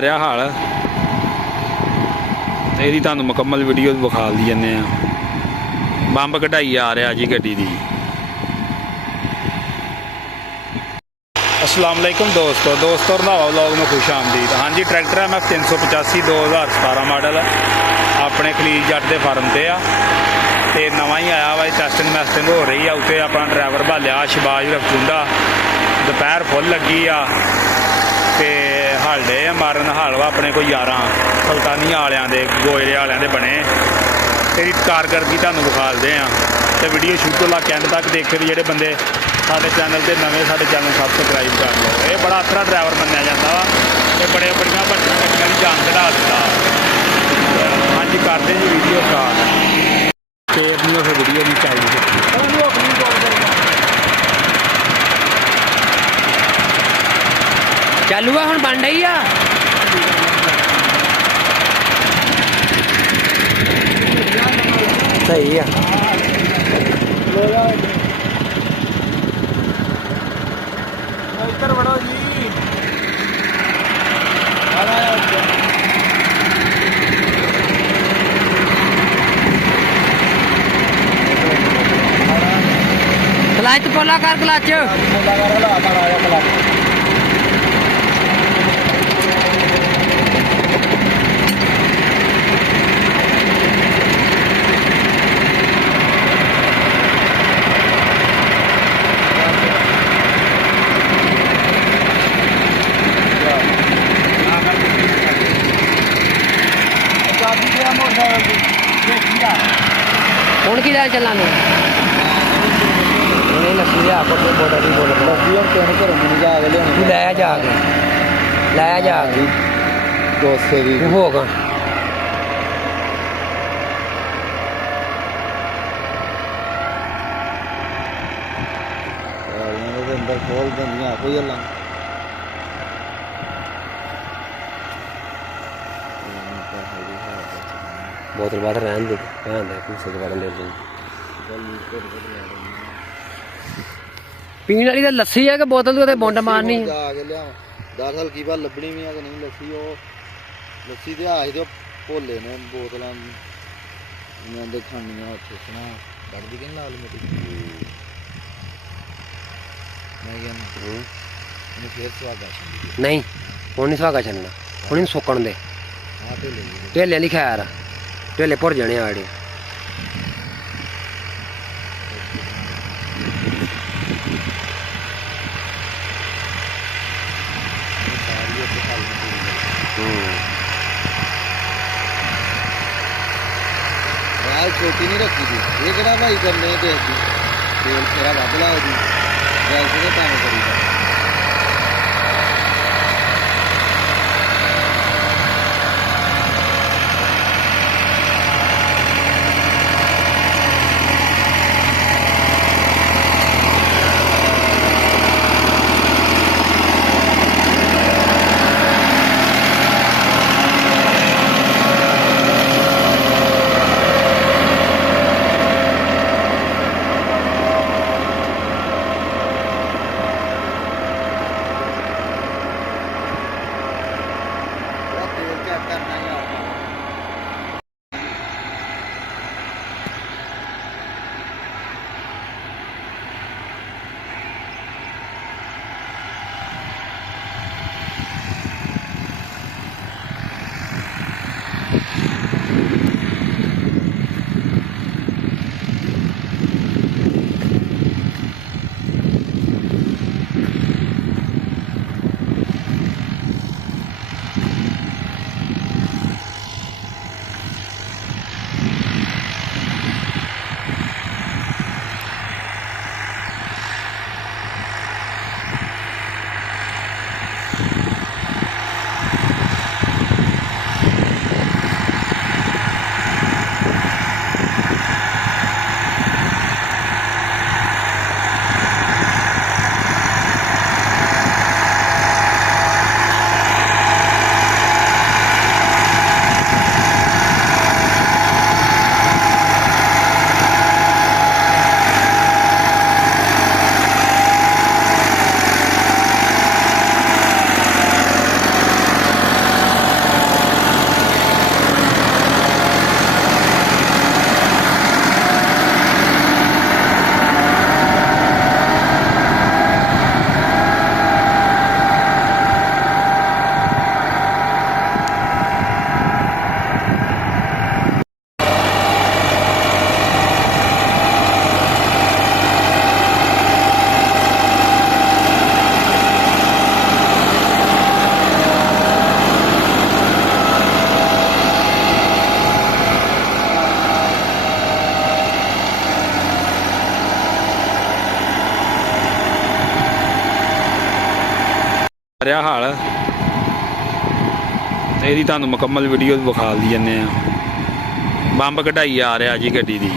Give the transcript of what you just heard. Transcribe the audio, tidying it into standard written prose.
ਰਿਹਾ ਹਾਲ ਇਹਦੀ ਤੁਹਾਨੂੰ ਮੁਕੰਮਲ ਵੀਡੀਓ ਵਿਖਾ ਲਈ ਜਾਂਦੇ ਆ। ਬੰਬ ਕਢਾਈ ਆ ਰਿਹਾ ਜੀ ਗੱਡੀ ਦੀ। अस्सलाम वालेकुम दोस्तों रंधावा व्लॉग में खुश आमदीद। हाँ जी, ट्रैक्टर है मैं 385 2017 मॉडल अपने खलील जट के फार्म से तो नवा ही आया वा। टैसटिंग मैसटिंग हो रही है। उत्ते अपना ड्राइवर भालिया शबाज रफचुंडा। दोपहर फुल लगी तो हल डे मारन। हल वा अपने कोई 11 सुल्तानी वालियां दे गोयरे वालियां दे बने। तेरी कारकरदगी तुहानूं विखालदे आ तो वीडियो शुरू तो लग एंड तक देखियो। जिहड़े बंदे साडे चैनल से नवे साडे चैनल सबसक्राइब कर लो। ये बड़ा अथरा ड्राइवर मन्निया जाता वा। ये बड़िया बड़िया वड्डियां गड्डियां दी जान कढा दित्ता। हाँ जी, करते जी वीडियो स्टार्ट। फिर नहीं फिर वीडियो नहीं चलती। चालू है हुण बन रही आ। सही है। इधर बढ़ो जी। क्लच पोला कर क्लच ਹੁਣ ਕੀ ਲੈ ਚੱਲਾਂ ਨੂੰ ਇਹ ਲੱਸੀ ਲਿਆ ਕੋਲ ਬੋੜਾ ਦੀ ਬੋਲ ਲੱਸੀ ਹੁਣ ਕਿਹਨੇ ਘਰੋਂ ਨਹੀਂ ਜਾ ਕੇ ਲਿਆਉਣੀ। ਲੈ ਜਾ ਕੇ ਦੋਸਤੇ ਦੀ ਹੋਗਾ। ਇਹਦੇ ਅੰਦਰ ਖੋਲ ਦਿੰਦੀਆਂ ਕੋਈ ਹੱਲਾ बोतल बाहर रहन दे कुछ दोबारा ले लें। पीने वाली तो लस्सी है कि बोतल तो बंड मारनी है। दरअसल की बात लभनी भी है कि नहीं लस्सी। वो लस्सी तो आए तो भोले ने बोतल खानिया सुना बढ़ती कि लाल मिट्टी फिर सुहागा नहीं हूँ नहीं सुहागा छड़ना। हूँ सुकन दे ढेले नहीं खैर ढेले भुर जाने आड़े। छोटी नहीं रखी थी ये कड़ा भाई करने तेल फेरा वध ला गैस के काम करी। ਰਿਹਾ ਹਾਲ ਇਹਦੀ ਤੁਹਾਨੂੰ ਮੁਕੰਮਲ ਵੀਡੀਓ ਵਿਖਾ ਲਈ ਜਾਂਦੇ ਆ। ਬੰਬ ਕਢਾਈ ਆ ਰਿਹਾ ਜੀ ਗੱਡੀ ਦੀ।